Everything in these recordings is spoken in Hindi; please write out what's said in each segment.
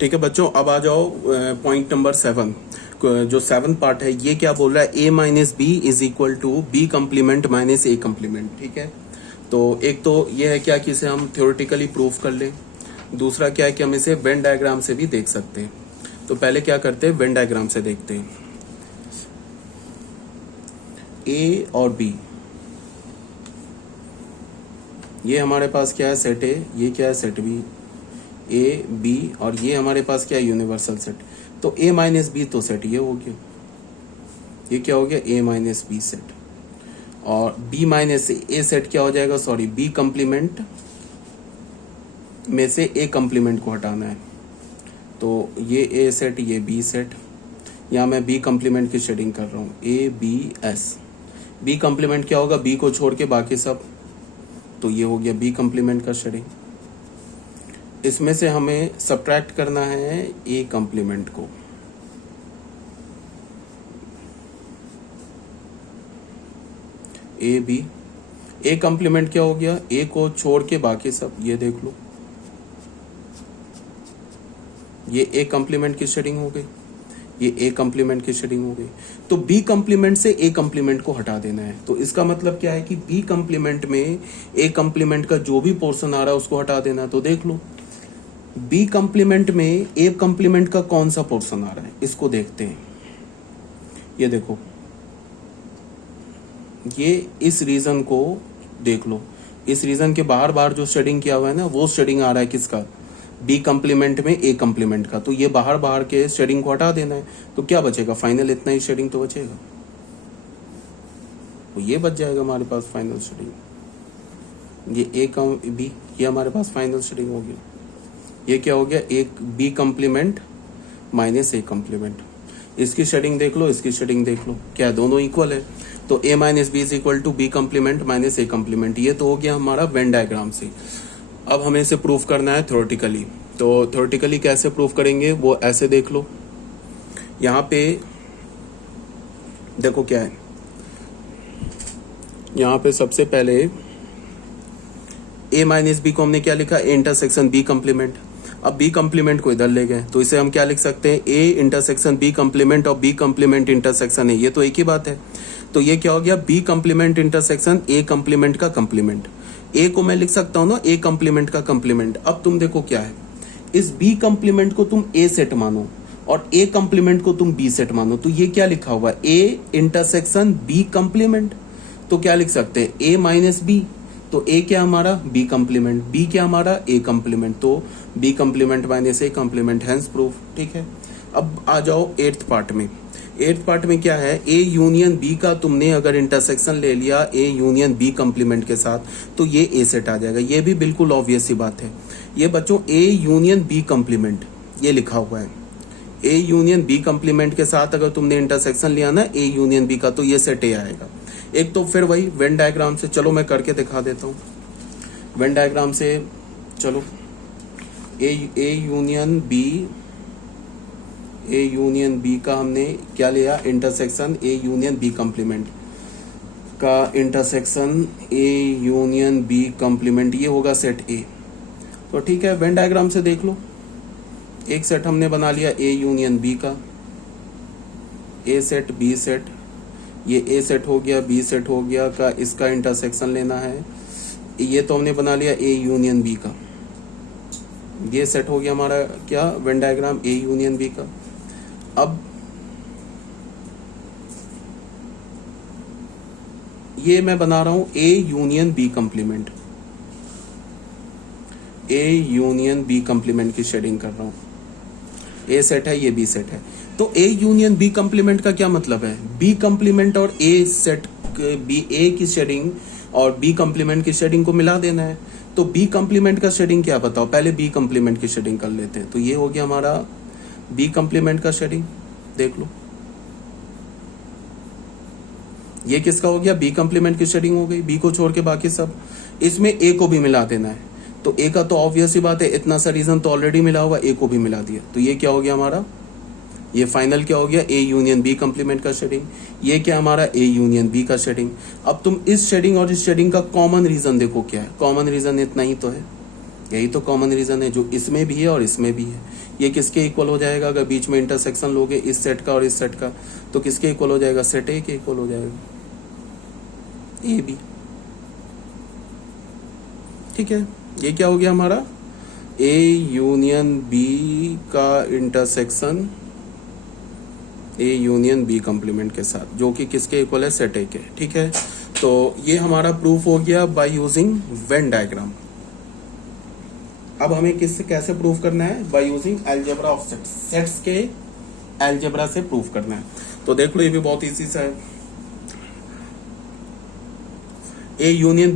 ठीक है बच्चों, अब आ जाओ पॉइंट नंबर 7। जो 7 पार्ट है ये क्या बोल रहा है, a minus B is equal to B complement minus A complement. ठीक है, तो एक तो ये है क्या कि इसे हम थ्योरेटिकली प्रूव कर लें, दूसरा क्या है कि हम इसे वेन डायग्राम से भी देख सकते हैं। तो पहले क्या करते हैं, वेन डायग्राम से देखते हैं। ए और बी, ये हमारे पास क्या है, सेट ए, ये क्या है, सेट बी, ए बी, और ये हमारे पास क्या है, यूनिवर्सल सेट। तो ए माइनस बी तो सेट ये हो गया, ये क्या हो गया, ए माइनस बी सेट, और बी माइनस ए सेट क्या हो जाएगा, सॉरी बी कम्प्लीमेंट में से ए कम्प्लीमेंट को हटाना है। तो ये ए सेट, ये बी सेट, यहाँ मैं बी कम्प्लीमेंट की शेडिंग कर रहा हूँ, A B S. B complement क्या होगा, बी को छोड़ के बाकी सब, तो ये हो गया बी कम्प्लीमेंट का शेडिंग। इसमें से हमें सब्ट्रैक्ट करना है ए कम्प्लीमेंट को, ए बी। ए कम्प्लीमेंट क्या हो गया, ए को छोड़ के बाकी सब, ये देख लो, ये ए कम्प्लीमेंट की शेडिंग हो गई, ये ए कम्प्लीमेंट की शेडिंग हो गई। तो बी कम्प्लीमेंट से ए कम्प्लीमेंट को हटा देना है। तो इसका मतलब क्या है कि बी कम्प्लीमेंट में ए कम्प्लीमेंट का जो भी पोर्शन आ रहा है उसको हटा देना है। तो देख लो, बी कम्प्लीमेंट में ए कम्प्लीमेंट का कौन सा पोर्शन आ रहा है, इसको देखते हैं। ये देखो, ये इस रीजन को देख लो, इस रीजन के बाहर बाहर जो शेडिंग किया हुआ है ना, वो शेडिंग आ रहा है किसका, बी कम्प्लीमेंट में ए कम्प्लीमेंट का। तो ये बाहर बाहर के शेडिंग को हटा देना है। तो क्या बचेगा, फाइनल इतना ही शेडिंग तो बचेगा, तो ये बच जाएगा हमारे पास फाइनल शेडिंग। ये ए कम बी, ये हमारे पास फाइनल शेडिंग हो गया। ये क्या हो गया, एक B complement minus A complement. इसकी शेडिंग देख लो, इसकी शेडिंग देख लो, क्या दोनों इक्वल है। तो A minus B is equal to B complement minus A complement. ये तो हो गया हमारा वेन डायग्राम से। अब हमें इसे प्रूफ करना है थ्योरेटिकली। तो थ्योरेटिकली कैसे प्रूफ करेंगे, वो ऐसे देख लो। यहाँ पे देखो क्या है, यहाँ पे सबसे पहले ए माइनस बी को हमने क्या लिखा, ए इंटरसेक्शन बी कम्प्लीमेंट। अब बी कम्प्लीमेंट को इधर ले गए, तो इसे हम क्या लिख सकते हैं, ए इंटरसेक्शन बी कम्प्लीमेंट और बी कम्प्लीमेंट इंटरसेक्शन है। ये तो एक ही बात है। तो ये क्या हो गया, B complement intersection A complement का कम्प्लीमेंट। ए को मैं लिख सकता हूं ना, ए कम्प्लीमेंट का कम्प्लीमेंट। अब तुम देखो क्या है, इस बी कम्प्लीमेंट को तुम ए सेट मानो और ए कम्प्लीमेंट को तुम बी सेट मानो। तो ये क्या लिखा हुआ है, ए इंटरसेक्शन बी कम्प्लीमेंट। तो क्या लिख सकते हैं, ए माइनस बी। तो ए क्या हमारा, बी कम्प्लीमेंट, बी क्या हमारा, ए कम्प्लीमेंट। तो B complement minus A complement, hence proof. ठीक है, अब आ जाओ 8th पार्ट में। 8th पार्ट में क्या है, ए यूनियन बी का तुमने अगर इंटरसेक्शन ले लिया ए यूनियन बी कम्प्लीमेंट के साथ, तो ये ए सेट आ जाएगा। ये भी बिल्कुल ऑब्वियस सी बात है। ये बच्चों ए यूनियन बी कम्प्लीमेंट ये लिखा हुआ है, ए यूनियन बी कम्प्लीमेंट के साथ अगर तुमने इंटरसेक्शन लिया ना ए यूनियन बी का, तो ये सेट ए आएगा। एक तो फिर वही वेन डायग्राम से, चलो मैं करके दिखा देता हूँ वेन डायग्राम से। चलो, ए यूनियन बी का हमने क्या लिया, intersection A union B complement का intersection A union B complement, ये होगा सेट ए। तो ठीक है, वेन डायग्राम से देख लो, एक सेट हमने बना लिया ए यूनियन बी का, ए सेट बी सेट, ये ए सेट हो गया बी सेट हो गया का इसका इंटरसेक्शन लेना है। ये तो हमने बना लिया ए यूनियन बी का, ये सेट हो गया हमारा क्या, Venn diagram A union B का। अब ये मैं बना रहा हूं A union B complement, A union B complement की शेडिंग कर रहा हूं। ए सेट है, ये बी सेट है। तो ए यूनियन बी कम्प्लीमेंट का क्या मतलब है, बी कम्प्लीमेंट और ए सेट, बी ए की शेडिंग और बी कम्प्लीमेंट की शेडिंग को मिला देना है। तो बी कम्प्लीमेंट का शेडिंग क्या बताओ, पहले बी कम्प्लीमेंट की शेडिंग कर लेते हैं। तो ये हो गया हमारा बी कम्प्लीमेंट का शेडिंग, देख लो ये किसका हो गया, बी कम्प्लीमेंट की शेडिंग हो गई, बी को छोड़ के बाकी सब। इसमें ए को भी मिला देना है। तो ए का तो ऑब्वियस ही बात है, इतना सा रीजन तो ऑलरेडी मिला हुआ, ए को भी मिला दिया। तो ये क्या हो गया हमारा, ये फाइनल क्या हो गया, ए यूनियन बी कम्प्लीमेंट का शेडिंग। ये क्या हमारा, ए यूनियन बी का शेडिंग। अब तुम इस शेडिंग और इस शेडिंग का कॉमन रीजन देखो क्या है, कॉमन रीजन इतना ही तो है, यही तो कॉमन रीजन है जो इसमें भी है और इसमें भी है। ये किसके इक्वल हो जाएगा? अगर बीच में इंटरसेक्शन लोगे इस सेट का और इस सेट का, तो किसके इक्वल हो जाएगा? सेट ए के इक्वल हो जाएगा, ए बी। ठीक है, ये क्या हो गया हमारा? ए यूनियन बी का intersection A union B complement के साथ, जो कि किसके इक्वल है? सेट ए के। ठीक है, तो ये हमारा प्रूफ हो गया बाय यूजिंग वेन डायग्राम। अब हमें किससे कैसे प्रूफ करना है? By using algebra of sets, sets के अलजेब्रा से प्रूफ करना है। तो देख लो, ये भी बहुत इजी सा है। ए यूनियन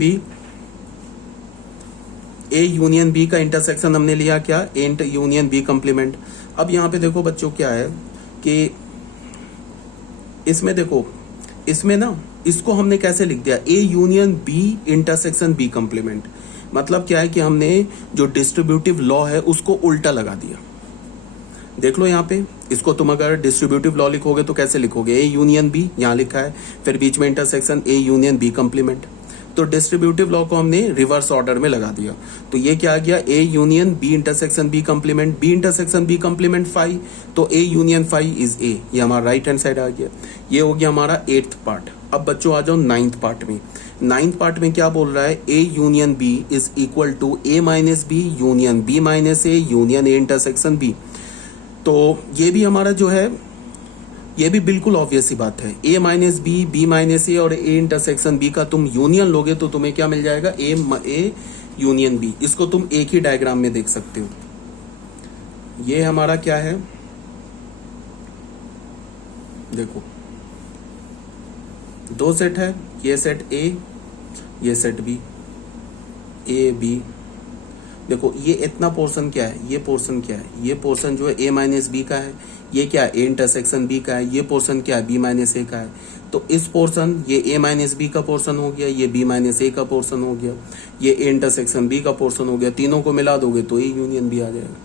बी का इंटरसेक्शन हमने लिया क्या? A union B complement. अब यहाँ पे देखो बच्चों क्या है कि इसमें देखो, इसमें ना इसको हमने कैसे लिख दिया? A union B intersection B complement. मतलब क्या है कि हमने जो डिस्ट्रीब्यूटिव लॉ है उसको उल्टा लगा दिया। देख लो यहाँ पे, इसको तुम अगर डिस्ट्रीब्यूटिव लॉ लिखोगे तो कैसे लिखोगे? ए यूनियन बी यहाँ लिखा है, फिर बीच में intersection A union B complement. तो डिस्ट्रीब्यूटिव लॉ को हमने रिवर्स ऑर्डर में लगा दिया। तो ये क्या आ गया? A union B intersection B complement, B intersection B complement phi, तो A union phi is A. ये हमारा राइट हैंड साइड आ गया। ये हो गया हमारा 8th पार्ट। अब बच्चों आ जाओ 9th पार्ट में। 9th पार्ट में क्या बोल रहा है? A union B is equal to A minus B union B minus A union A intersection B. तो ये भी हमारा जो है, ये भी बिल्कुल ऑब्वियस सी बात है। A minus B, B minus ए और ए इंटरसेक्शन बी का तुम यूनियन लोगे तो तुम्हें क्या मिल जाएगा? A union B. इसको तुम एक ही डायग्राम में देख सकते हो। ये हमारा क्या है? देखो, दो सेट है, ये सेट ए, ये सेट बी, ए बी। देखो ये इतना पोर्शन क्या है? ये पोर्शन क्या है? ये पोर्शन जो है ए माइनस बी का है। ये क्या है? ए इंटरसेक्शन बी का है। ये पोर्शन क्या है? बी माइनस ए का है। तो इस पोर्शन, ये ए माइनस बी का पोर्शन हो गया, ये बी माइनस ए का पोर्शन हो गया, ये ए इंटरसेक्शन बी का पोर्शन हो गया। तीनों को मिला दोगे तो ए यूनियन बी आ जाएगा।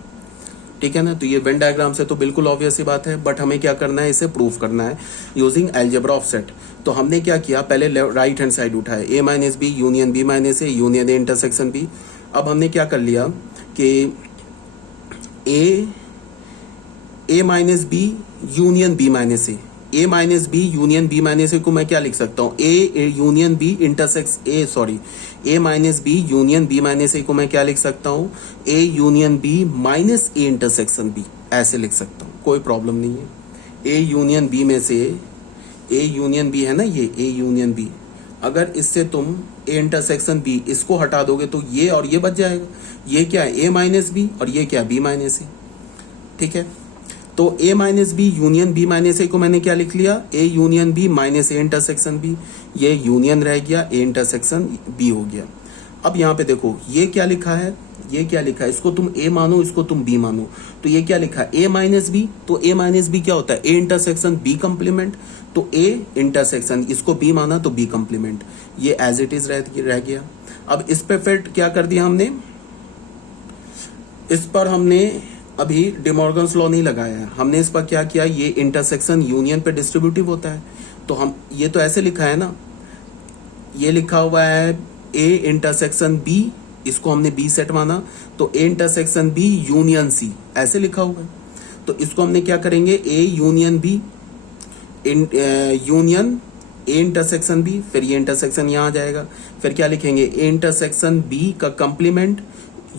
ठीक है ना? तो ये वेन डायग्राम से तो बिल्कुल ऑब्वियस सी बात है, बट हमें क्या करना है? इसे प्रूफ करना है यूजिंग अलजेब्रा ऑफ सेट। तो हमने क्या किया? पहले राइट हैंड साइड उठाया, A minus B union B minus A union A intersection B. अब हमने क्या कर लिया कि A minus B union B minus A minus B union B minus A को मैं क्या लिख सकता हूँ? A union B A minus B union B minus A को मैं क्या लिख सकता हूँ? A union B minus A intersection B, ऐसे लिख सकता हूँ, कोई प्रॉब्लम नहीं है। ए यूनियन बी में से, ए यूनियन बी है ना, ये ए यूनियन बी, अगर इससे तुम ए इंटरसेक्शन बी इसको हटा दोगे तो ये और ये बच जाएगा। ये क्या है? ए माइनस बी और ये क्या? B minus A. ठीक है, तो A minus B union B minus A को मैंने क्या लिख लिया? A union B minus A intersection B. ये यूनियन रह गया, ए इंटरसेक्शन बी हो गया। अब यहाँ पे देखो, ये क्या लिखा है? ये क्या लिखा है? इसको तुम ए मानो, इसको तुम बी मानो। तो ये क्या लिखा है? A minus B. तो ए माइनस बी क्या होता है? A intersection B complement. तो ए इंटरसेक्शन, इसको बी माना तो बी कंप्लीमेंट। ये एज इट इज रह गया। अब इस पे फिर क्या कर दिया हमने? इस पर हमने अभी डिमॉर्गन्स लॉ नहीं लगाया है, हमने इस पर क्या किया? ये इंटरसेक्शन यूनियन पे डिस्ट्रीब्यूटिव होता है। तो हम ये तो ऐसे लिखा है ना, ये लिखा हुआ है ए इंटरसेक्शन बी, इसको हमने बी सेट माना, तो A intersection B union C, ऐसे लिखा हुआ है। तो इसको हमने क्या करेंगे? A union B union A intersection B, फिर ये इंटरसेक्शन यहाँ आ जाएगा, फिर क्या लिखेंगे? ए इंटरसेक्शन बी का complement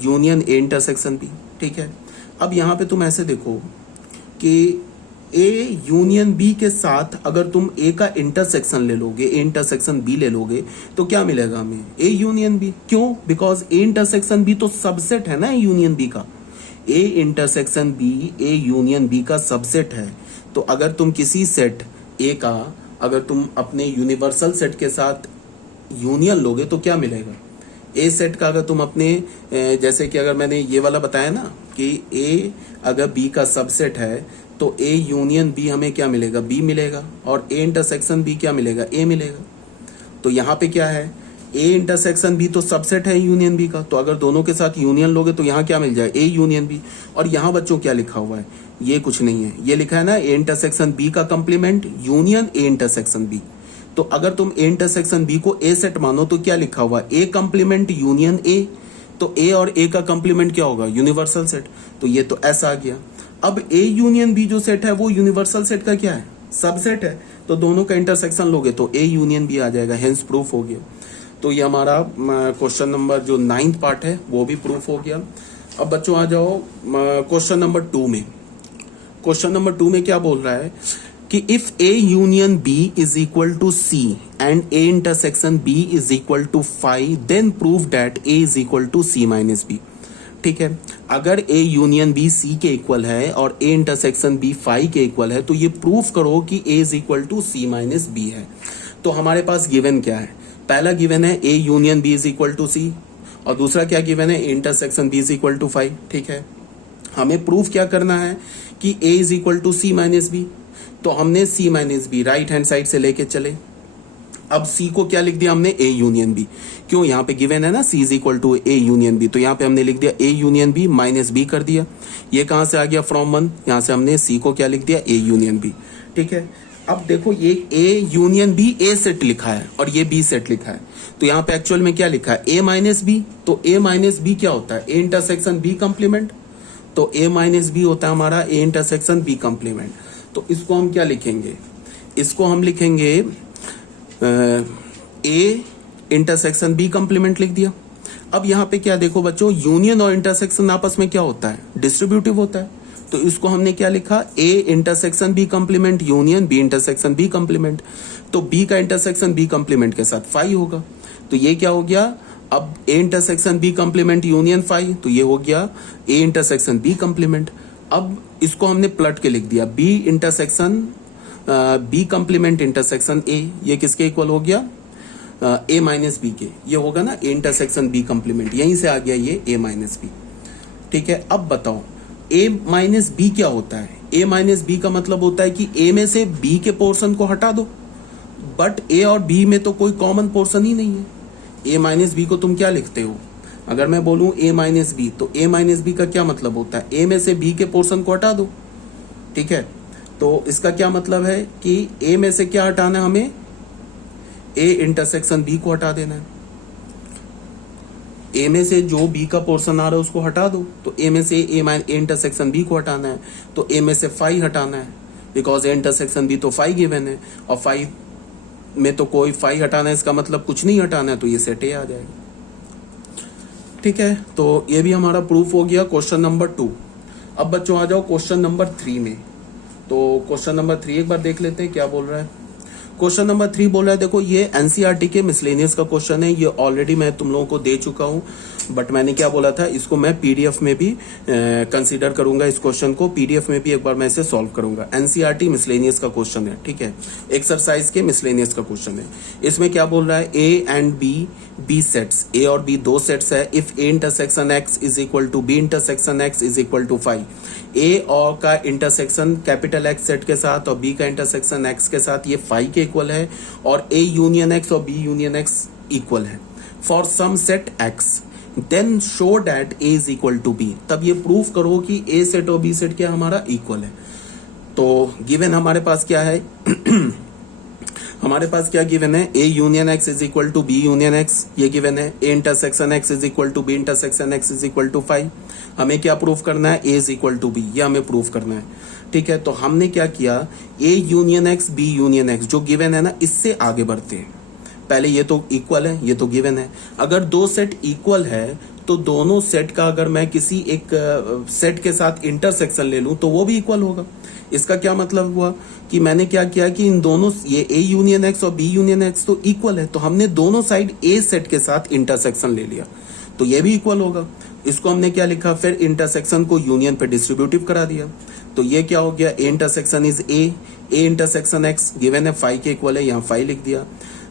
union A intersection B. ठीक है, अब यहाँ पे तुम ऐसे देखो कि ए यूनियन बी के साथ अगर तुम ए का इंटरसेक्शन ले लोगे, ए इंटरसेक्शन बी ले लोगे, तो क्या मिलेगा हमें? A union B. क्यों? बिकॉज ए इंटरसेक्शन बी तो सबसेट है ना ए यूनियन बी का। A intersection B A union B का सबसेट है। तो अगर तुम किसी सेट ए का अगर तुम अपने यूनिवर्सल सेट के साथ यूनियन लोगे तो क्या मिलेगा? ए सेट का अगर तुम अपने जैसे कि अगर मैंने ये वाला बताया ना कि ए अगर बी का सबसेट है तो ए यूनियन बी हमें क्या मिलेगा? बी मिलेगा। और ए इंटरसेक्शन बी क्या मिलेगा? ए मिलेगा। तो यहाँ पे क्या है? ए इंटरसेक्शन बी तो सबसेट है यूनियन बी का, तो अगर दोनों के साथ यूनियन लोगे तो यहाँ क्या मिल जाए? A union B. और यहाँ बच्चों क्या लिखा हुआ है? ये कुछ नहीं है, ये लिखा है ना ए इंटरसेक्शन बी का complement union A intersection B. तो अगर तुम ए इंटरसेक्शन बी को ए सेट मानो तो क्या लिखा हुआ? ए कंप्लीमेंट यूनियन ए। तो ए और ए का कंप्लीमेंट क्या होगा, यूनिवर्सल सेट। तो ये तो एस आ गया। अब ए यूनियन बी जो सेट है वो यूनिवर्सल सेट का क्या है, सबसेट है। तो दोनों का इंटरसेक्शन लोगे तो ए यूनियन बी आ जाएगा, हेंस प्रूफ हो गया। तो ये हमारा क्वेश्चन नंबर जो 9th पार्ट है वो भी प्रूफ हो गया। अब बच्चों आ जाओ क्वेश्चन नंबर 2 में। क्वेश्चन नंबर 2 में क्या बोल रहा है कि if A union B is equal to C and A intersection B is equal to phi, then prove that A is equal to C minus B. ठीक है, अगर ए यूनियन बी सी के इक्वल है और ए इंटरसेक्शन बी फाई के इक्वल है तो ये प्रूफ करो कि A is equal to C minus B है। तो हमारे पास गिवन क्या है, पहला गिवन है A union B is equal to C, और दूसरा क्या गिवन है, A intersection B is equal to phi. ठीक है, हमें प्रूफ क्या करना है कि A is equal to C minus B. तो हमने C minus B right hand side से लेके चले। अब सी को क्या लिख दिया हमने, ए यूनियन बी। क्यों, यहाँ पे गिवन है ना C is equal to A union B, तो यहाँ पे हमने लिख दिया A union B minus B कर दिया। ये कहाँ से आ गया, फ्रॉम 1, यहाँ से हमने सी को क्या लिख दिया, ए यूनियन बी। ठीक है, अब देखो ये A union B a set लिखा है और ये बी सेट लिखा है, तो यहाँ पे एक्चुअल में क्या लिखा है, ए माइनस बी। तो ए माइनस बी क्या होता है, ए इंटरसेक्शन बी कंप्लीमेंट। तो ए माइनस बी होता है हमारा ए इंटरसेक्शन बी कंप्लीमेंट। तो इसको हम क्या लिखेंगे, इसको हम लिखेंगे ए इंटरसेक्शन बी कंप्लीमेंट लिख दिया। अब यहाँ पे क्या देखो बच्चों, यूनियन और इंटरसेक्शन आपस में क्या होता है, डिस्ट्रीब्यूटिव होता है। तो इसको हमने क्या लिखा, A intersection B complement union B intersection B complement. तो बी का इंटरसेक्शन बी कंप्लीमेंट के साथ फाई होगा। तो ये क्या हो गया, अब A intersection B complement union phi, तो ये हो गया ए इंटरसेक्शन बी कंप्लीमेंट। अब इसको हमने पलट के लिख दिया, B intersection B complement intersection A, ये किसके इक्वल हो गया, ए माइनस बी के। ये होगा ना ए इंटरसेक्शन बी कंप्लीमेंट, यहीं से आ गया ये ए माइनस बी। ठीक है, अब बताओ ए माइनस बी क्या होता है। ए माइनस बी का मतलब होता है कि ए में से बी के पोर्शन को हटा दो, बट ए और बी में तो कोई कॉमन पोर्शन ही नहीं है। ए माइनस बी को तुम क्या लिखते हो, अगर मैं बोलूं ए माइनस बी, तो ए माइनस बी का क्या मतलब होता है, ए में से बी के पोर्शन को हटा दो। ठीक है, तो इसका क्या मतलब है कि ए में से क्या हटाना है हमें, ए इंटरसेक्शन बी को हटा देना है। ए में से जो बी का पोर्शन आ रहा है उसको हटा दो। तो ए में से ए इंटरसेक्शन बी को हटाना है, तो ए में से फाई हटाना है, बिकॉज ए इंटरसेक्शन बी तो फाई गिवन है, और फाई में तो कोई फाई हटाना है, इसका मतलब कुछ नहीं हटाना है, तो ये सेट ए आ जाएगा। ठीक है, तो ये भी हमारा प्रूफ हो गया क्वेश्चन नंबर 2। अब बच्चों आ जाओ क्वेश्चन नंबर 3 में। तो क्वेश्चन नंबर 3 एक बार देख लेते हैं क्या बोल रहा है। क्वेश्चन नंबर 3 बोल रहा है, देखो ये एनसीईआरटी के मिसलेनियस का क्वेश्चन है, ये ऑलरेडी मैं तुम लोगों को दे चुका हूं, बट मैंने क्या बोला था, इसको मैं पीडीएफ में भी कंसीडर करूंगा, इस क्वेश्चन को पीडीएफ में भी एक बार मैं इसे सॉल्व करूंगा। एनसीईआरटी मिसलेनियस का क्वेश्चन है, ठीक है, एक्सरसाइज के मिसलेनियस का क्वेश्चन है। इसमें क्या बोल रहा है, A and B sets, A और बी दो सेट्स है। If A intersection X is equal to B intersection X is equal to 5, A और का इंटरसेक्शन कैपिटल एक्स सेट के साथ और बी का इंटरसेक्शन एक्स के साथ ये 5 के इक्वल है, और ए यूनियन एक्स और बी यूनियन एक्स इक्वल है for some set X, then show that A is equal to B. तब ये प्रूफ करो कि ए सेट और बी सेट क्या हमारा इक्वल है। तो गिवन हमारे पास क्या है हमारे पास क्या गिवन है, A union X is equal to B union X, ये गिवन है। A intersection X is equal to B intersection X is equal to 5। हमें क्या प्रूफ करना है, A is equal to B, ये हमें प्रूफ करना है। ठीक है, तो हमने क्या किया, A union X B union X जो गिवन है ना, इससे आगे बढ़ते हैं। पहले ये तो इक्वल है, ये तो गिवन है। अगर दो सेट इक्वल है तो दोनों सेट का अगर मैं किसी एक सेट के साथ इंटरसेक्शन ले लूं तो वो भी इक्वल होगा। इसका क्या मतलब हुआ कि मैंने क्या किया कि इन दोनों, ये ए यूनियन एक्स और बी यूनियन एक्स तो इक्वल है, तो हमने दोनों साइड ए सेट के साथ इंटरसेक्शन ले लिया, तो ये भी इक्वल होगा। इसको हमने क्या लिखा, फिर इंटरसेक्शन को यूनियन पे डिस्ट्रीब्यूटिव करा दिया, तो ये क्या हो गया, A intersection is a intersection x given है 5 के इक्वल है, यहाँ 5 लिख दिया।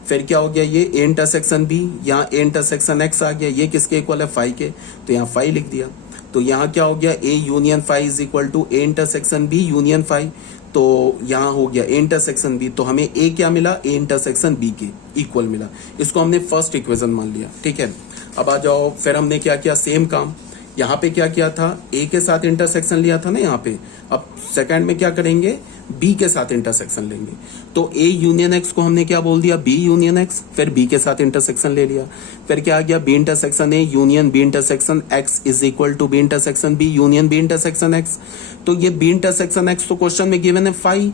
फिर क्या हो गया, ये ए इंटरसेक्शन बी, यहाँ ए इंटरसेक्शन एक्स आ गया, ये किसके इक्वल है 5 के, तो यहाँ 5 लिख दिया। तो यहाँ क्या हो गया, A union 5 is equal to A intersection B union 5, तो यहाँ हो गया ए इंटरसेक्शन बी, तो हमें ए क्या मिला, ए इंटरसेक्शन बी के इक्वल मिला। इसको हमने फर्स्ट इक्वेशन मान लिया। ठीक है, अब आ जाओ, फिर हमने क्या किया, सेम काम यहाँ पे क्या किया था, ए के साथ इंटरसेक्शन लिया था ना यहाँ पे, अब सेकंड में क्या करेंगे, बी के साथ इंटरसेक्शन लेंगे। तो ए यूनियन एक्स को हमने क्या बोल दिया, बी यूनियन एक्स, फिर बी के साथ इंटरसेक्शन ले लिया, फिर क्या आ गया, B intersection A union B intersection X is equal to B intersection B union B intersection X. तो ये बी इंटरसेक्शन एक्स तो क्वेश्चन में गिवन है 5,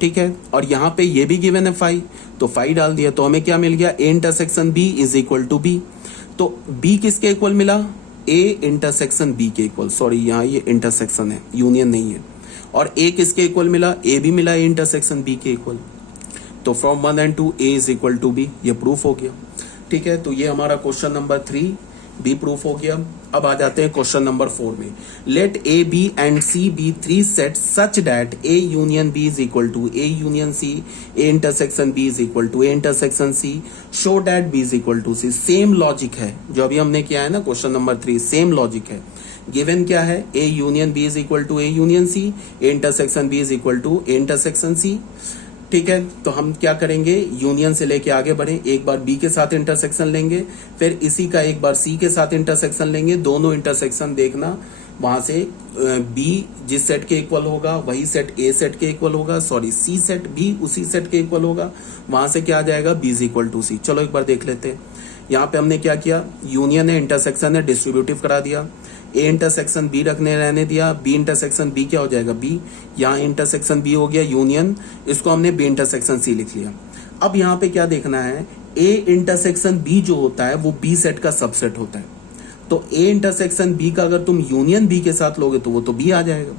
ठीक है, और यहाँ पे ये भी गिवन है 5, तो 5 डाल दिया, तो हमें क्या मिल गया, A intersection B is equal to B. तो बी किसके इक्वल मिला, ए इंटरसेक्शन बी के इक्वल, सॉरी यहाँ ये इंटरसेक्शन है, यूनियन नहीं है, और ए किसके इक्वल मिला, ए भी मिला ए इंटरसेक्शन बी के इक्वल। तो from 1 and 2 A is equal to B, ये प्रूफ हो गया, ठीक है। तो ये हमारा क्वेश्चन नंबर 3 बी प्रूफ हो गया। अब आ जाते हैं क्वेश्चन नंबर 4 में। Let A B and C be 3 set such that A union B is equal to A union C, A intersection B is equal to A intersection C, show that B is equal to C. Same logic है जो अभी हमने किया है ना क्वेश्चन नंबर 3, सेम लॉजिक है। गिवन क्या है, A union B is equal to A union C, A intersection B is equal to A intersection C, ठीक है। तो हम क्या करेंगे, यूनियन से लेके आगे बढ़े, एक बार बी के साथ इंटरसेक्शन लेंगे, फिर इसी का एक बार सी के साथ इंटरसेक्शन लेंगे, दोनों इंटरसेक्शन देखना, वहां से बी जिस सेट के इक्वल होगा वही सेट ए सेट के इक्वल होगा, सॉरी सी सेट बी उसी सेट के इक्वल होगा, वहां से क्या आ जाएगा, बी इज इक्वल टू सी। चलो एक बार देख लेते हैं। यहाँ पे हमने क्या किया, यूनियन है, इंटरसेक्शन है, डिस्ट्रीब्यूटिव करा दिया, ए इंटरसेक्शन बी रखने रहने दिया, बी इंटरसेक्शन बी क्या हो जाएगा, बी, यहाँ इंटरसेक्शन बी हो गया यूनियन, इसको हमने बी इंटरसेक्शन सी लिख लिया। अब यहाँ पे क्या देखना है, ए इंटरसेक्शन बी जो होता है वो बी सेट का सबसेट होता है। तो ए इंटरसेक्शन बी का अगर तुम यूनियन बी के साथ लोगे तो वो तो बी आ जाएगा,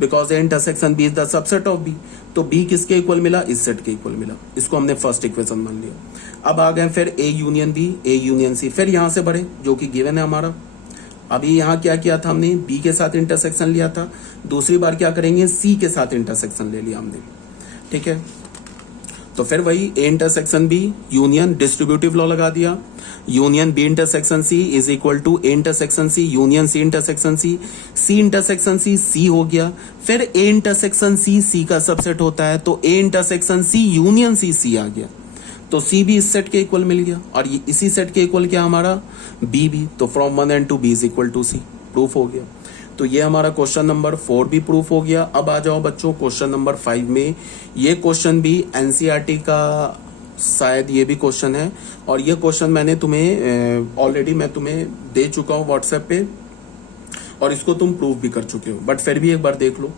because A intersection B is the subset of B. तो बी किसके इक्वल मिला, इस सेट के इक्वल मिला, इसको हमने फर्स्ट इक्वेशन मान लिया। अब आ गए फिर A union B, A union C, फिर यहां से बढ़े जो कि गिवन है हमारा। अभी यहाँ क्या किया था हमने, बी के साथ इंटरसेक्शन लिया था, दूसरी बार क्या करेंगे, सी के साथ इंटरसेक्शन ले लिया हमने, ठीक है। तो फिर वही A intersection B union, distributive law लगा दिया, union B intersection C is equal to A intersection C union C intersection C, C intersection C, C हो गया, फिर ए इंटरसेक्शन सी, सी का सबसेट होता है, तो ए इंटरसेक्शन सी यूनियन सी, सी आ गया, तो सी भी इस सेट के इक्वल मिल गया, और ये इसी सेट के इक्वल क्या हमारा, बी भी। तो from 1 and 2 B is equal to C, proof हो गया। तो ये हमारा क्वेश्चन नंबर 4 भी प्रूफ हो गया। अब आ जाओ बच्चों क्वेश्चन नंबर 5 में। ये क्वेश्चन भी एनसीईआरटी का शायद ये भी क्वेश्चन है, और ये क्वेश्चन मैंने तुम्हें ऑलरेडी मैं तुम्हें दे चुका हूँ व्हाट्सएप पे, और इसको तुम प्रूफ भी कर चुके हो, बट फिर भी एक बार देख लो।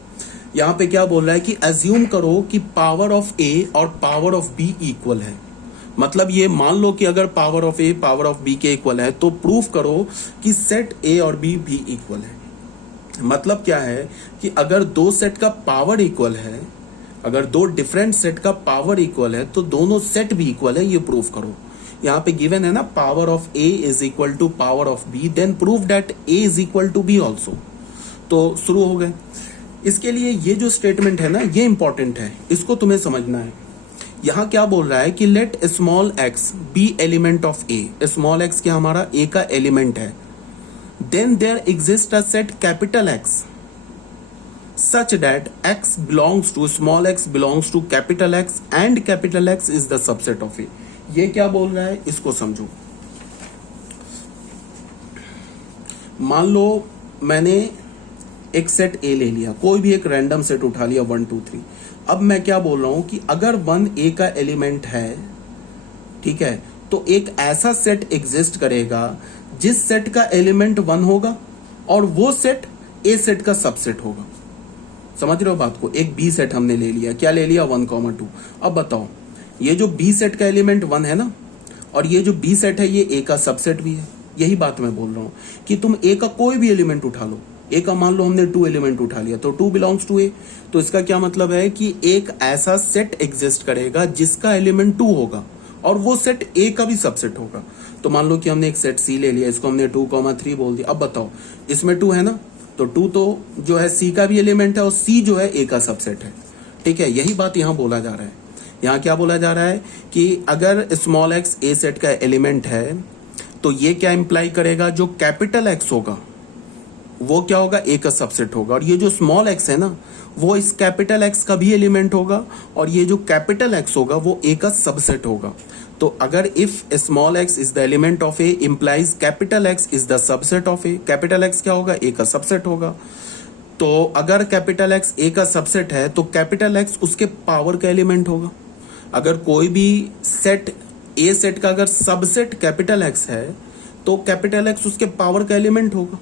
यहाँ पे क्या बोल रहा है कि अज्यूम करो कि पावर ऑफ ए और पावर ऑफ बी इक्वल है। मतलब ये मान लो कि अगर power of A power of B के इक्वल है, तो प्रूफ करो कि सेट ए और बी भी इक्वल है। मतलब क्या है कि अगर दो सेट का पावर इक्वल है, अगर दो डिफरेंट सेट का पावर इक्वल है, तो दोनों सेट भी इक्वल है, ये प्रूफ करो। यहाँ पे गिवन है ना, power of A is equal to power of B, then proof that A is equal to B also. तो शुरू हो गए। इसके लिए ये जो स्टेटमेंट है ना, ये इंपॉर्टेंट है, इसको तुम्हें समझना है। यहां क्या बोल रहा है कि let small X be element of A, small X क्या हमारा ए का एलिमेंट है, then there exist a set capital X such that x belongs to small x belongs to capital X and capital X is the subset of A। ये क्या बोल रहा है, इसको समझो। मान लो मैंने एक सेट A ले लिया, कोई भी एक रैंडम सेट उठा लिया 1 2 3। अब मैं क्या बोल रहा हूं कि अगर 1 A का एलिमेंट है, ठीक है, तो एक ऐसा सेट एग्जिस्ट करेगा जिस सेट का एलिमेंट 1 होगा और वो सेट A सेट का सबसेट होगा। समझ रहे हो बात को। एक बी सेट हमने ले लिया, क्या ले लिया 1, 2। अब बताओ, ये जो बी सेट का एलिमेंट 1 है ना, और ये जो बी सेट है ये ए का सबसेट भी है। यही बात मैं बोल रहा हूं कि तुम ए का कोई भी एलिमेंट उठा लो, ए का मान लो हमने 2 एलिमेंट उठा लिया, तो 2 बिलोंग्स टू ए। तो इसका क्या मतलब है कि एक ऐसा सेट एग्जिस्ट करेगा जिसका एलिमेंट 2 होगा और वो सेट ए का भी सबसेट होगा। तो मान लो कि हमने एक सेट सी ले लिया, इसको हमने 2, 3 बोल दिया। अब बताओ, इसमें 2 है ना, तो 2 तो जो है सी का भी एलिमेंट है और सी जो है ए का सबसेट है, ठीक है। यही बात यहां बोला जा रहा है। यहां क्या बोला जा रहा है कि अगर स्मॉल एक्स ए सेट का एलिमेंट है, तो ये क्या इंप्लाई करेगा, जो कैपिटल एक्स होगा वो क्या होगा, ए का सबसेट होगा, और ये जो स्मॉल एक्स है ना, वो इस कैपिटल एक्स का भी एलिमेंट होगा, और ये जो कैपिटल एक्स होगा वो ए का सबसेट होगा। तो अगर if small x is the element of A implies capital x is the subset of A, capital x क्या होगा, ए का सबसेट होगा। तो अगर कैपिटल एक्स ए का सबसेट है तो कैपिटल एक्स उसके पावर का एलिमेंट होगा। अगर कोई भी सेट ए सेट का अगर सबसेट कैपिटल एक्स है तो कैपिटल एक्स उसके पावर का एलिमेंट होगा।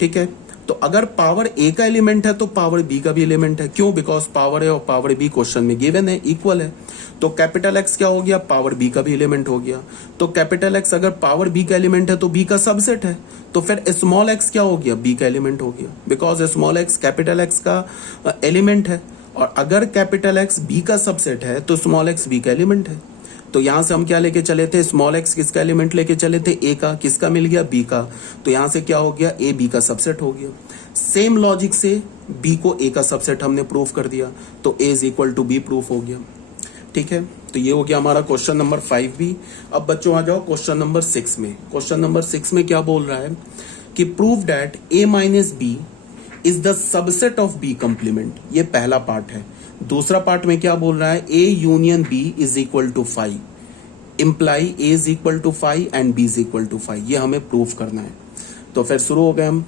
ठीक है, तो अगर पावर ए का एलिमेंट है तो पावर बी का भी एलिमेंट है। क्यों? बिकॉज पावर ए और पावर बी क्वेश्चन में गिवन है, इक्वल है। तो कैपिटल एक्स क्या हो गया? पावर बी का भी एलिमेंट हो गया। तो कैपिटल एक्स अगर पावर बी का एलिमेंट है तो बी का सबसेट है, तो फिर स्मॉल एक्स क्या हो गया? बी का एलिमेंट हो गया, because small x capital x का एलिमेंट है। और अगर कैपिटल एक्स बी का सबसेट है तो स्मॉल एक्स बी का एलिमेंट है। तो यहां से हम क्या लेके चले थे? स्मॉल एक्स किसका एलिमेंट लेके चले थे? ए का। किसका मिल गया? बी का। तो यहां से क्या हो गया? ए बी का सबसेट हो गया। सेम लॉजिक से बी को ए का सबसेट हमने प्रूफ कर दिया, तो A is equal to B proof हो गया। ठीक है, तो ये हो गया हमारा क्वेश्चन नंबर 5 भी। अब बच्चों आ जाओ क्वेश्चन नंबर 6 में। क्वेश्चन नंबर 6 में क्या बोल रहा है कि prove that A minus B is the subset of B complement. ये पहला पार्ट है। दूसरा पार्ट में क्या बोल रहा है? A union B is equal to 5, imply A is equal to 5 and B is equal to 5। ये हमें प्रूफ करना है। तो फिर शुरू हो गए हम।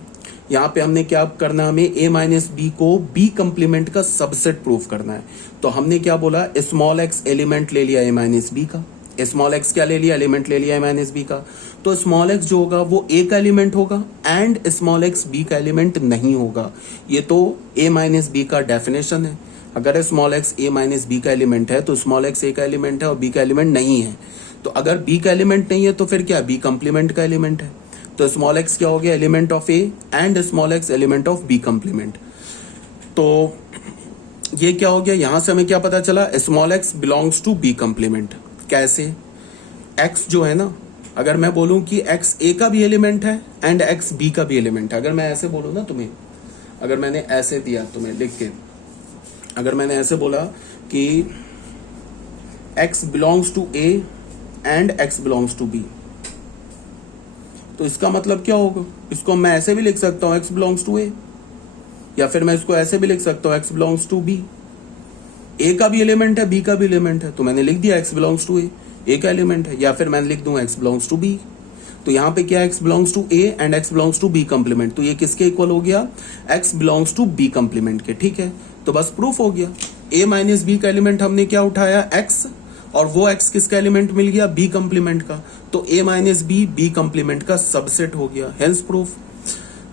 यहाँ पे हमने क्या करना है? हमें ए माइनस बी को बी कंप्लीमेंट का सबसेट प्रूफ करना है। तो हमने क्या बोला? स्मॉल एक्स एलिमेंट ले लिया ए माइनस बी का। स्मॉल एक्स क्या ले लिया? एलिमेंट ले लिया ए माइनस बी का। तो स्मॉल एक्स जो होगा वो ए का एलिमेंट होगा एंड स्मॉल एक्स बी का एलिमेंट नहीं होगा। ये तो ए माइनस बी का डेफिनेशन है। अगर स्मॉल एक्स ए माइनस बी का एलिमेंट है तो स्मॉल एक्स ए का एलिमेंट है और बी का एलिमेंट नहीं है। तो अगर बी का एलिमेंट नहीं है तो फिर क्या? बी कंप्लीमेंट का एलिमेंट है। तो स्मॉल एक्स क्या हो गया? Element of A and small X element of B complement. तो ये क्या हो गया? यहां से हमें क्या पता चला? Small X belongs to B complement. कैसे? एक्स जो है ना, अगर मैं बोलूं कि एक्स ए का भी एलिमेंट है एंड एक्स बी का भी एलिमेंट है, अगर मैं ऐसे बोलूं ना तुम्हें, अगर मैंने ऐसे दिया तुम्हें लिख के, अगर मैंने ऐसे बोला कि x belongs to a and x belongs to b, तो इसका मतलब क्या होगा? इसको मैं ऐसे भी लिख सकता हूं x बिलोंग्स टू a, या फिर मैं इसको ऐसे भी लिख सकता हूं x belongs to b। a का भी एलिमेंट है, b का भी एलिमेंट है, तो मैंने लिख दिया x बिलोंग्स टू a का एलिमेंट है। या फिर मैं लिख दूं x बिलोंग्स टू b। तो यहाँ पे क्या? x belongs to a and x belongs to b complement. तो ये किसके इक्वल हो गया? x belongs to b complement के। ठीक है, तो बस प्रूफ हो गया। a माइनस बी का एलिमेंट हमने क्या उठाया? x, और वो x किसका एलिमेंट मिल गया? b कंप्लीमेंट का। तो a minus B b complement का सबसेट हो गया, हेंस प्रूफ।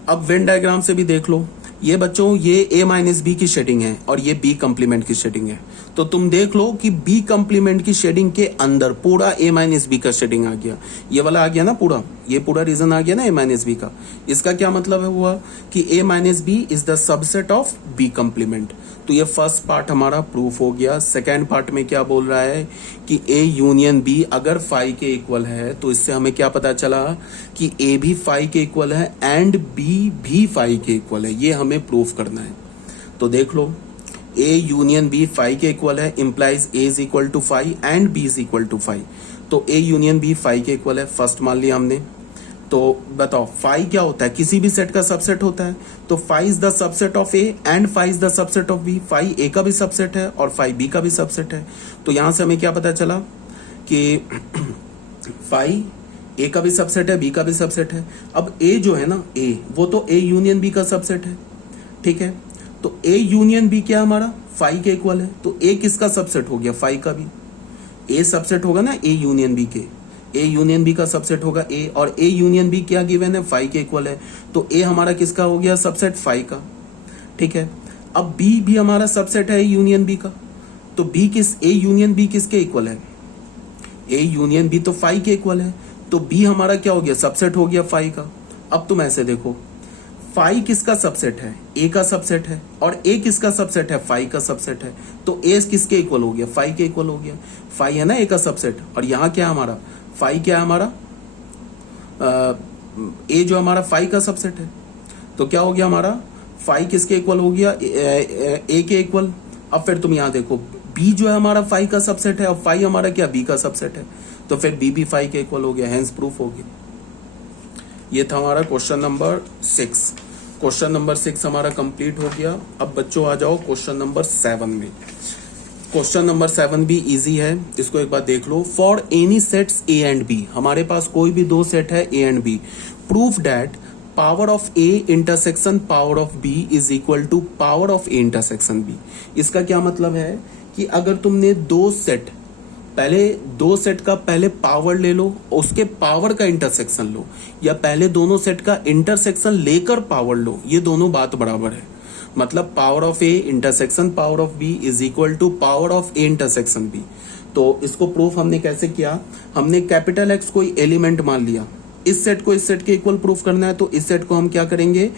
अब वेन डायग्राम से भी देख लो। ये बच्चों ये a माइनस बी की शेडिंग है और ये b कंप्लीमेंट की शेडिंग है। तो तुम देख लो कि b कंप्लीमेंट की शेडिंग के अंदर पूरा a माइनस बी का शेडिंग आ गया। ये वाला आ गया ना पूरा, ये पूरा रीजन आ गया ना a माइनस बी का। इसका क्या मतलब है हुआ कि a minus B is the subset of b complement. तो ये फर्स्ट पार्ट हमारा प्रूफ हो गया। सेकेंड पार्ट में क्या बोल रहा है कि a यूनियन b अगर फाई के इक्वल है, तो इससे हमें क्या पता चला कि a भी फाई के इक्वल है एंड b भी फाई के इक्वल है। ये हमें प्रूफ करना है। तो देख लो, a यूनियन b फाई के इक्वल है, implies a is equal to phi and b is equal to phi. तो a यूनियन b फाई के इक्वल है, फर्स्ट मान लिया हमने। तो बताओ फाई क्या होता है? किसी भी सेट का सबसेट होता है। तो phi is the subset of A and phi is the subset of B. Phi A का भी सबसेट है और फाई बी का भी सबसेट है। तो यहां से हमें क्या पता चला कि फाई ए का भी सबसेट है, बी का भी सबसेट है। अब ए जो है ना, ए, वो तो ए यूनियन बी का सबसेट है। ठीक है, तो ए यूनियन बी क्या हमारा? फाई के इक्वल है। तो ए किसका सबसेट हो गया? फाई का भी। ए सबसेट होगा ना ए यूनियन बी के, ए यूनियन बी का सबसेट होगा ए, और ए यूनियन बी क्या गिवन है? फाई के इक्वल है। तो ए हमारा किसका हो गया? सबसेट फाई का। ठीक है, अब बी भी हमारा सबसेट है ए यूनियन बी का। तो बी किस, ए यूनियन बी किसके इक्वल है? ए यूनियन बी तो फाई के इक्वल है। तो बी हमारा क्या हो गया? सबसेट हो गया फाई का। अब तुम ऐसे देखो, फाई किसका सबसेट है? ए का सबसेट है, और ए किसका सबसेट है? फाई का सबसेट है। तो ए किसके इक्वल हो गया? फाई के इक्वल हो गया। फाई है ना ए का सबसेट, और यहाँ क्या हमारा? फाई क्या है हमारा? ए जो हमारा फाई का सबसेट है। तो क्या हो गया हमारा? फाई किसके इक्वल हो गया? ए के इक्वल। अब फिर तुम यहां देखो, बी जो है हमारा फाई का सबसेट है और फाई हमारा क्या? बी का सबसेट है। तो फिर बी भी फाई के इक्वल हो गया, हेंस प्रूफ हो गया। ये था हमारा क्वेश्चन नंबर 6। क्वेश्चन नंबर 6 हमारा कंप्लीट हो गया। अब बच्चों आ जाओ क्वेश्चन नंबर 7 में। क्वेश्चन नंबर 7 भी इजी है, इसको एक बार देख लो। For any sets A and B, हमारे पास कोई भी दो सेट है A and B, proof that power of A intersection power of B is equal to power of A intersection B. इसका क्या मतलब है कि अगर तुमने दो सेट का पहले पावर ले लो, उसके पावर का इंटरसेक्शन लो, या पहले दोनों सेट का इंटरसेक्शन लेकर पावर लो, ये दोनों बात बराबर है। मतलब power of A intersection power of B is equal to power of A intersection B. तो इसको प्रूफ हमने कैसे किया, हमने कैपिटल एक्स कोई एलिमेंट मान लिया, इस सेट को इस सेट के इक्वल प्रूफ करना है, तो इस सेट को हम क्या करेंगे,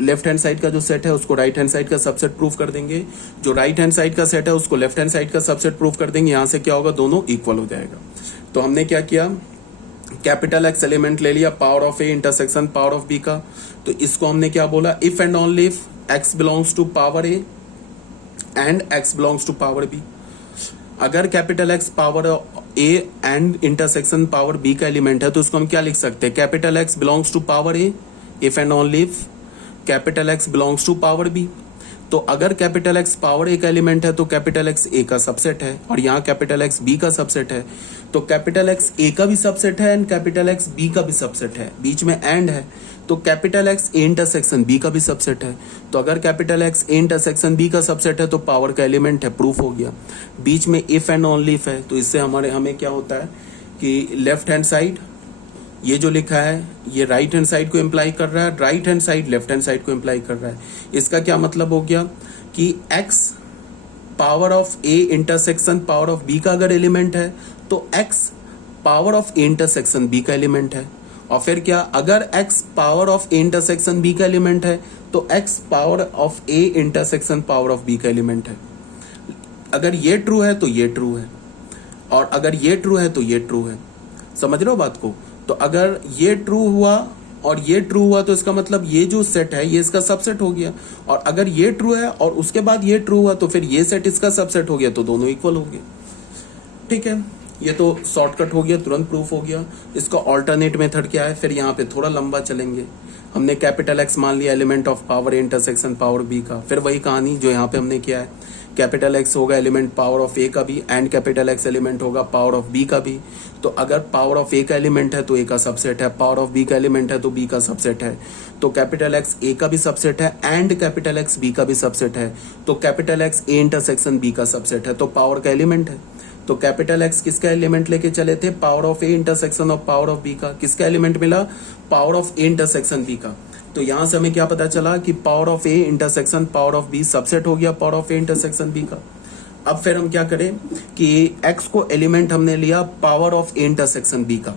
लेफ्ट हैंड साइड का जो सेट है उसको राइट हैंड साइड का सबसेट प्रूफ कर देंगे, जो राइट हैंड साइड का सेट है उसको लेफ्ट हैंड साइड का सबसेट प्रूफ कर देंगे। यहां से क्या होगा, दोनों इक्वल हो जाएगा। तो हमने क्या किया, कैपिटल एक्स एलिमेंट ले लिया power of A intersection power of B का, तो इसको हमने क्या बोला, if and only if X belongs to power A and X belongs to power B. अगर capital X power A and intersection power B का एलिमेंट है तो उसको हम क्या लिख सकते हैं, capital X belongs to power A if and only if capital X belongs to power B. तो अगर कैपिटल एक्स पावर ए का एलिमेंट है तो कैपिटल एक्स ए का सबसेट है, और यहाँ कैपिटल एक्स बी का सबसेट है, तो कैपिटल एक्स ए का भी सबसेट है एंड कैपिटल एक्स बी का भी सबसेट है, बीच में एंड है, तो capital X A intersection B का भी सबसेट है। तो अगर capital X A intersection B का सबसेट है तो पावर का एलिमेंट है, प्रूफ हो गया। बीच में इफ एंड ओनली इफ है, तो इससे हमें क्या होता है कि लेफ्ट हैंड साइड ये जो लिखा है ये राइट हैंड साइड को इम्प्लाई कर रहा है, right hand side left hand side को इम्प्लाई कर रहा है। इसका क्या मतलब हो गया कि x power of A intersection power of B का अगर एलिमेंट है तो x power of A intersection B का एलिमेंट है, और फिर क्या, अगर x power of A intersection B का एलिमेंट है तो x power of A intersection power of B का एलिमेंट है। अगर ये ट्रू है तो ये ट्रू है, और अगर ये ट्रू है तो ये ट्रू है। समझ रहे हो बात को? तो अगर ये ट्रू हुआ और ये ट्रू हुआ तो इसका मतलब ये जो सेट है ये इसका सबसेट हो गया, और अगर ये ट्रू है और उसके बाद ये ट्रू हुआ तो फिर ये सेट इसका सबसेट हो गया, तो दोनों इक्वल हो गए। ठीक है, ये तो शॉर्टकट हो गया, तुरंत प्रूफ हो गया। इसका ऑल्टरनेट मेथड क्या है, फिर यहाँ पे थोड़ा लंबा चलेंगे। हमने कैपिटल एक्स मान लिया element of power A intersection power B का, फिर वही कहानी जो यहाँ पे हमने किया है, कैपिटल एक्स होगा एलिमेंट पावर ऑफ ए का भी एंड कैपिटल एक्स एलिमेंट होगा पावर ऑफ बी का भी। तो अगर पावर ऑफ ए का एलिमेंट है तो ए का सबसेट है, पावर ऑफ बी का एलिमेंट है तो बी का सबसेट है, तो कैपिटल एक्स ए का भी सबसेट है एंड कैपिटल एक्स बी का भी सबसेट है, तो capital X A intersection B का सबसेट है, तो पावर का एलिमेंट है। तो कैपिटल एक्स किसका एलिमेंट लेके चले थे, power of A intersection of power of B का। किसका एलिमेंट मिला, power of A intersection B का। तो यहां से हमें क्या पता चला कि power of A intersection power of B subset हो गया power of A intersection B का। अब फिर हम क्या करें कि x को एलिमेंट हमने लिया power of A intersection B का,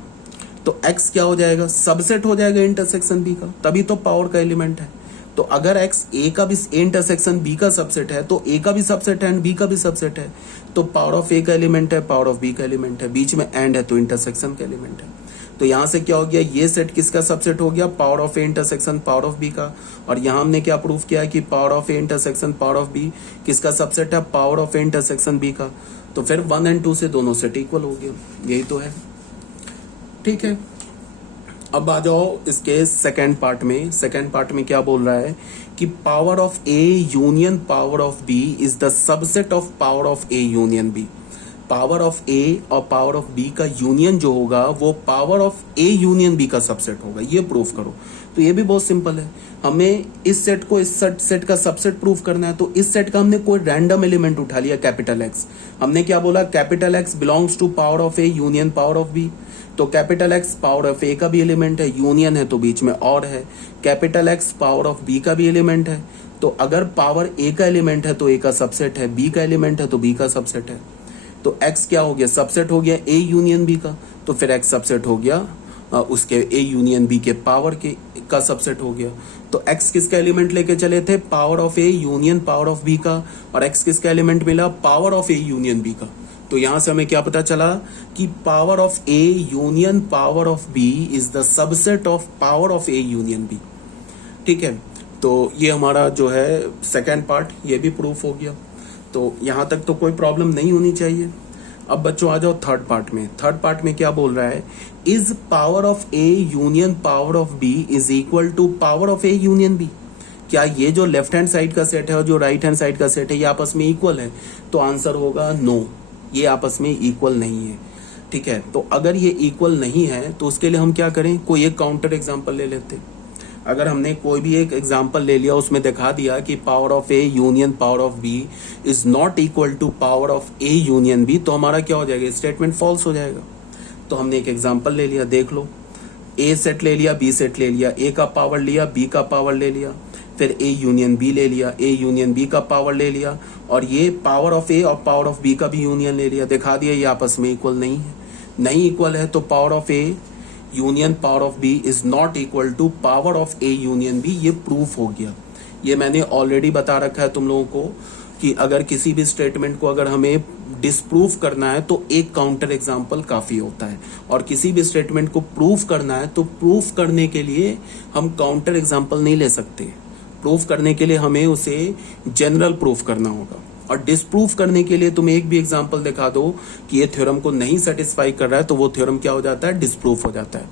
तो x क्या हो जाएगा, सबसेट हो जाएगा इंटरसेक्शन बी का, तभी तो पावर का एलिमेंट है। तो अगर x a का भी ए इंटरसेक्शन b का सबसेट है तो a का भी सबसेट है एंड b का भी सबसेट है, तो पावर ऑफ a का एलिमेंट है पावर ऑफ b का एलिमेंट है, बीच में एंड है तो इंटरसेक्शन का एलिमेंट है। तो यहां से क्या हो गया, ये सेट किसका सबसेट हो गया, power of A intersection power of B का। और यहां हमने क्या प्रूफ किया कि power of A intersection power of B किसका सबसेट है, power of A intersection B का। तो फिर 1 और 2 से दोनों सेट इक्वल हो गए, यही तो है। ठीक है, अब आ जाओ इसके सेकेंड पार्ट में। सेकेंड पार्ट में क्या बोल रहा है कि power of A union power of B is the subset of power of A union B. Power of A और पावर ऑफ बी का यूनियन जो होगा वो power of A union B का सबसेट होगा, ये प्रूफ करो। तो ये भी बहुत सिंपल है, हमें इस सेट को इस सेट का सबसेट प्रूफ करना है। तो इस सेट का हमने कोई रैंडम एलिमेंट उठा लिया कैपिटल एक्स, हमने क्या बोला, capital X belongs to power of A union power of B. तो capital X power of A का भी एलिमेंट है, यूनियन है तो बीच में और है, capital X power of B का भी एलिमेंट है। तो अगर पावर ए का एलिमेंट है तो ए का सबसेट है, बी का एलिमेंट है तो बी का सबसेट है। तो x क्या हो गया, सबसेट हो गया a यूनियन b का, तो फिर x सबसेट हो गया उसके a यूनियन b के पावर के का सबसेट हो गया। तो x किसका एलिमेंट लेके चले थे, power of a union power of b का, और x किसका एलिमेंट मिला, power of a union b का। तो यहां से हमें क्या पता चला कि power of a union power of b is the subset of power of a union b। ठीक है, तो ये हमारा जो है सेकेंड पार्ट, ये भी प्रूफ हो गया। तो यहां तक तो कोई प्रॉब्लम नहीं होनी चाहिए। अब बच्चों आ जाओ थर्ड पार्ट में। थर्ड पार्ट में क्या बोल रहा है, is power of A union power of B is equal to power of A union B. क्या ये जो लेफ्ट हैंड साइड का सेट है और जो राइट हैंड साइड का सेट है ये आपस में इक्वल है? तो आंसर होगा नो, ये आपस में इक्वल नहीं है। ठीक है, तो अगर ये इक्वल नहीं है तो उसके लिए हम क्या करें, कोई एक काउंटर एग्जाम्पल ले लेते। अगर हमने कोई भी एक एग्जांपल ले लिया, उसमें दिखा दिया कि power of A union power of B is not equal to power of A union B, तो हमारा क्या हो जाएगा, स्टेटमेंट फॉल्स हो जाएगा। तो हमने एक एग्जांपल ले लिया, देख लो, ए सेट ले लिया, बी सेट ले लिया, ए का पावर लिया, बी का पावर ले लिया, फिर ए यूनियन बी ले लिया, ए यूनियन बी का पावर ले लिया, और ये पावर ऑफ ए और पावर ऑफ बी का भी यूनियन ले लिया। दिखा दिया ये आपस में इक्वल नहीं है, नहीं इक्वल है, तो power of A union power of B is not equal to power of A union B, ये प्रूफ हो गया। ये मैंने ऑलरेडी बता रखा है तुम लोगों को कि अगर किसी भी स्टेटमेंट को अगर हमें डिसप्रूव करना है तो एक काउंटर एग्जाम्पल काफी होता है, और किसी भी स्टेटमेंट को प्रूफ करना है तो प्रूफ करने के लिए हम काउंटर एग्जाम्पल नहीं ले सकते। प्रूफ करने के लिए हमें उसे जनरल प्रूफ करना होगा, और डिसप्रूफ करने के लिए तुम एक भी एग्जाम्पल दिखा दो कि ये थ्योरम को नहीं सेटिस्फाई कर रहा है, तो वो थ्योरम क्या हो जाता है, डिसप्रूफ हो जाता है।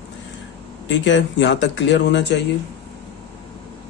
ठीक है, यहां तक क्लियर होना चाहिए।